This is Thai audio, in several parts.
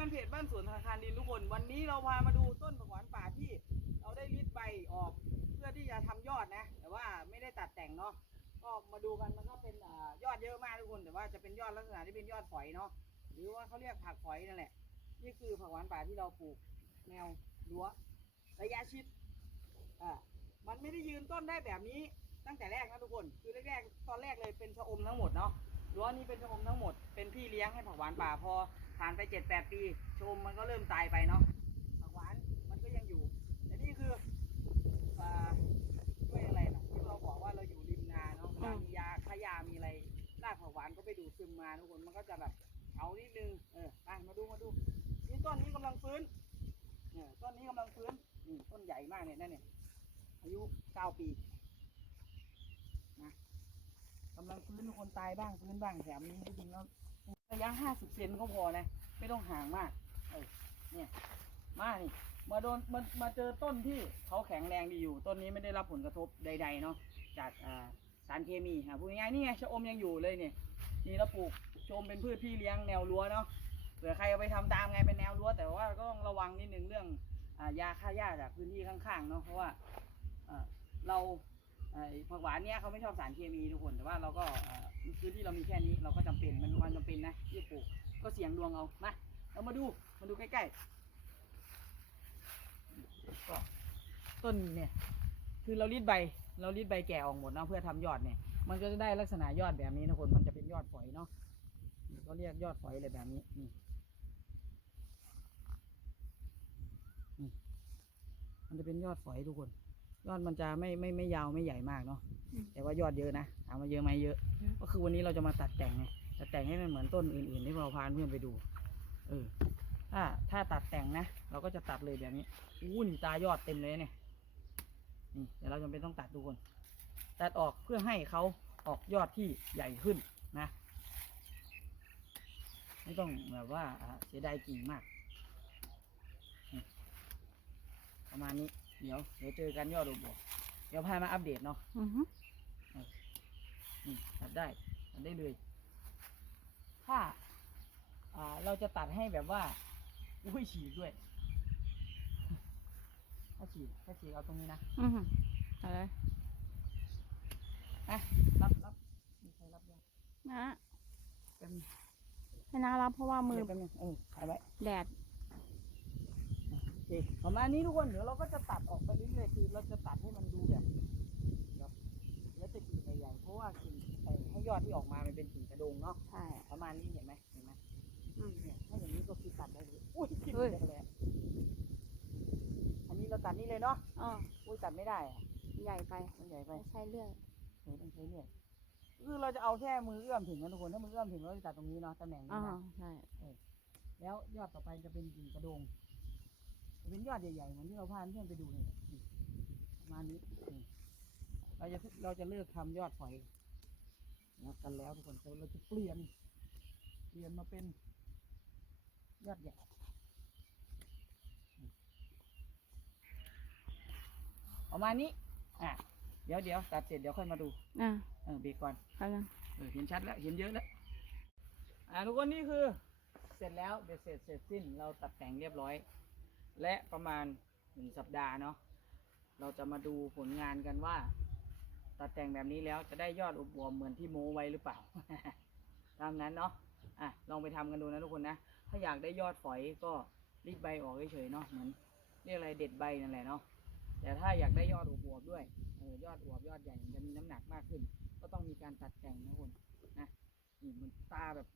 ฟนเพจบ้านสวนธนาคารดินทุกคน วันนี้เราพามาดูต้นผักหวานป่าที่เราได้ริดใบออก เพื่อที่จะทำยอดนะ แต่ว่าไม่ได้ตัดแต่งเนาะก็มาดูกันมันก็เป็นอยอดเยอะมากทุกคน แต่ว่าจะเป็นยอดลักษณะที่เป็นยอดฝอยเนาะหรือว่าเขาเรียกผักฝอยนั่นแหละ นี่คือผักหวานป่าที่เราปลูกแนวรั้วระยะชิดอ่ามันไม่ได้ยืนต้นได้แบบนี้ตั้งแต่แรกนะทุกคนคือแรกๆตอนแรกเลยเป็นชะอมทั้งหมดเนาะรั้วนี้เป็นชะอมทั้งหมดเป็นพี่เลี้ยงให้ผักหวานป่าพอ ผ่านไปเจ็ดแปดปีชะอมมันก็เริ่มตายไปเนาะผักหวานมันก็ยังอยู่แต่นี่คืออ่าด้วยอะไรนะที่เราบอกว่าเราอยู่ริมนาเนาะอืมมียาขายามีอะไรรากผักหวานก็ไปดูดซึมมาทุกคนมันก็จะแบบเอานิดนึงเออไปมาดูมาดูนี่ต้นนี้กำลังฟื้นเนี่ยต้นนี้กำลังฟื้นนี่ต้นใหญ่มากเนี่ยนั่นเนี่ยอายุเก้าปีนะกำลังฟื้นทุกคนตายบ้างฟื้นบ้างแถมนี้จริงๆแล้ว ระยะห้าสิบเซนก็พอนะ ไม่ต้องห่างมากเออเนี่ย มานี่มาโดนมามาเจอต้นที่เขาแข็งแรงดีอยู่ ต้นนี้ไม่ได้รับผลกระทบใด ๆ เนาะจากอ่าสารเคมีอะพูดง่ายๆนี่ไงชะอมยังอยู่เลยเนี่ยนี่เราปลูกชมเป็นพืชพี่เลี้ยงแนวรั้วเนาะเผื่อใครเอาไปทำตามไงเป็นแนวรั้วแต่ว่าก็ต้องระวังนิดนึงเรื่องอ่ายาฆ่าหญ้าจากพื้นที่ข้างๆเนาะเพราะว่าอ่าเรา ไอ้ผักหวานเนี้ยเขาไม่ชอบสารเคมีทุกคน แต่ว่าเราก็อ่าพื้นที่เรามีแค่นี้เราก็จำเป็นมันมีความจำเป็นนะที่จะปลูกก็เสี่ยงดวงเอามาเรามาดูมาดูใกล้ๆก็ต้นเนี่ย คือเรารีดใบ เรารีดใบแก่ออกหมดเนาะเพื่อทำยอดเนี่ย มันก็จะได้ลักษณะยอดแบบนี้นะคนมันจะเป็นยอดฝอยเนาะก็เรียกยอดฝอยเลยแบบนี้นี่นี่มันจะเป็นยอดฝอยทุกคน ยอดมันจะไม่ไม่ไม่ยาวไม่ใหญ่มากเนาะอืมแต่ว่ายอดเยอะนะถามว่าเยอะไหมเยอะ เยอะ ก็คือวันนี้เราจะมาตัดแต่งไงตัดแต่งให้มันเหมือนต้นอื่นๆที่เราพาเพื่อนไปดู เออ ถ้าถ้าตัดแต่งนะเราก็จะตัดเลยแบบนี้อู้นี่ตายอดเต็มเลยเนี่ยนี่เดี๋ยวเราจำเป็นต้องตัดทุกคนตัดออกเพื่อให้เขาออกยอดที่ใหญ่ขึ้นนะ ไม่ต้องแบบว่าอ่าเสียดายกิ่งมากนี่ประมาณนี้ เดี๋ยวเดี๋ยวเจอกันยอดอบวกเดี๋ยวพามาอัปเดตเนาะอือฮึนี่ตัดได้ตัดได้เลย ถ้าอ่าเราจะตัดให้แบบว่าอุ้ยฉีกด้วยถ้าฉีกถ้าฉีกเอาตรงนี้นะอือฮึอะไรอะรับรับมีใครรับยังนะเป็นให้นารับเพราะว่ามือเป็นงเออถ่ายไว้ แดดโอเค ประมาณนี้ทุกคนเดี๋ยวเราก็จะตัดออกไปเรื่อยๆคือเราจะตัดให้มันดูแบบแบบแล้วจะกิ่งใหญ่ๆเพราะว่ากิ่งไอ้ให้ยอดที่ออกมามันเป็นกิ่งกระโดงเนาะใช่ประมาณนี้เห็นไหมเห็นไหมอืมเนี่ยถ้าอย่างนี้ก็คือตัดได้เลยอุ้ยกิ่งเฮ้ยเยอะเลยอะอันนี้เราตัดนี่เลยเนาะอ๋ออุ้ยตัดไม่ได้อะใหญ่ไปมันใหญ่ไปไม่ใช่เรื่องเดี๋ยวต้องใช้เนี่ยคือเราจะเอาแค่มือเอื้อมถึงนะทุกคนถ้ามือเอื้อมถึงเราจะตัดตรงนี้เนาะตำแหน่งอ๋นี้อนะใช่แล้วยอดต่อไปจะเป็นกิ่งกระโดงจะ เป็นยอดใหญ่ๆเหมือนที่เราพาเพื่อนไปดูเนี่ยนี่ประมาณนี้นี่เราจะเราจะเลิกทำยอดฝอยนะกันแล้วทุกคนเราจะเปลี่ยน เปลี่ยนมาเป็นยอดใหญ่นี่ประมาณนี้อะเดี๋ยวเดี๋ยวตัดเสร็จเดี๋ยวค่อยมาดูอะเออเบรกก่อนเขายังเออเห็นชัดแล้วเห็นเยอะแล้วอ่าทุกคนนี่คือ เสร็จแล้วเบ็ดเสร็จเสร็จสิ้นเราตัดแต่งเรียบร้อย และประมาณหนึ่งสัปดาห์เนาะเราจะมาดูผลงานกันว่าตัดแต่งแบบนี้แล้วจะได้ยอดอวบๆเหมือนที่โมไว้หรือเปล่า ตามนั้นเนาะอะลองไปทำกันดูนะทุกคนนะ ถ้าอยากได้ยอดฝอยก็รีดใบออกเฉยๆเนาะเหมือนเรียกอะไรเด็ดใบนั่นแหละเนาะแต่ถ้าอยากได้ยอดอวบด้วยเออยอดอวบยอดใหญ่จะมีน้ำหนักมากขึ้น ก็ต้องมีการตัดแต่งนะคนนะนี่มันตาแบบ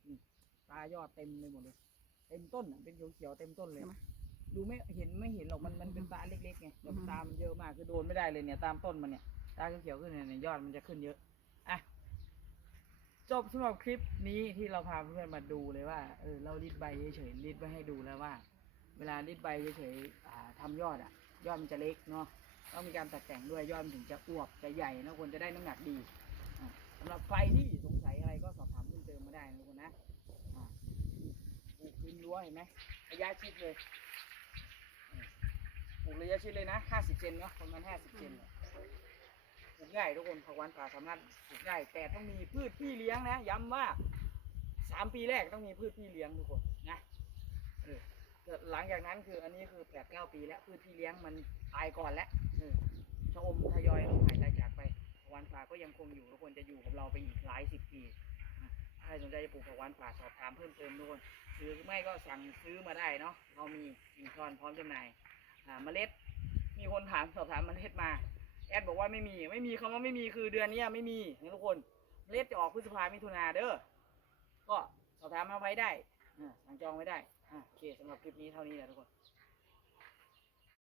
ตายอดเต็มเลยหมดเลย เต็มต้นเป็นเขียวๆเต็มต้นเลย ดูไม่เห็นไม่เห็นหรอกมันมันเป็นตาเล็กๆไงแบบตามันเยอะมากคือโดนไม่ได้เลยเนี่ย ตามต้นมันเนี่ยตาเขียวๆขึ้นเนี่ยยอดมันจะขึ้นเยอะอะจบสำหรับคลิปนี้ที่เราพาเพื่อนมาดูเลยว่าเออเรารีดใบเฉยๆรีดไว้ให้ดูแล้วว่า เวลารีดใบเฉยๆอ่าทำยอดอะ ยอดมันจะเล็กเนาะต้องมีการตัดแต่งด้วยยอดมันถึงจะอวบจะใหญ่นะคนจะได้น้ำหนักดีอะสำหรับใครที่สงสัยอะไรก็สอบถามเพิ่มเติมมาได้นะทุกคนนะอะปลูกพื้นรั้วเห็นไหมระยะชิดเลย ปลูกระยะชิดเลยนะห้าสิบเซนเนาะประมาณห้าสิบเซนเนี่ยปลูกง่ายทุกคนผักหวานป่าสามารถปลูกง่ายแต่ต้องมีพืชพี่เลี้ยงนะ ย้ำว่าสามปีแรกต้องมีพืชพี่เลี้ยงทุกคนนะเออหลังจากนั้นคืออันนี้คือแปดเก้าปีแล้วพืชที่เลี้ยงมันตายก่อนแล้วเออชะอมทยอยลงหายตายจากไปผักหวานป่าก็ยังคงอยู่ทุกคนจะอยู่กับเราไปอีกหลายสิบปีใครสนใจจะปลูกผักหวานป่าสอบถามเพิ่มเติมทุกคนหรือไม่ก็สั่งซื้อมาได้เนาะเรามีอินทรพร้อมจำหน่าย หาเมล็ด มีคนถามสอบถามเมล็ดมา แอดบอกว่าไม่มี ไม่มีคำว่าไม่มีคือเดือนนี้ไม่มีนะทุกคนเมล็ดจะออกพฤษภามิถุนาเด้อ ก็สอบถามมาไว้ได้อสั่งจองไว้ได้โอเคสำหรับคลิปนี้เท่านี้แหละทุกคน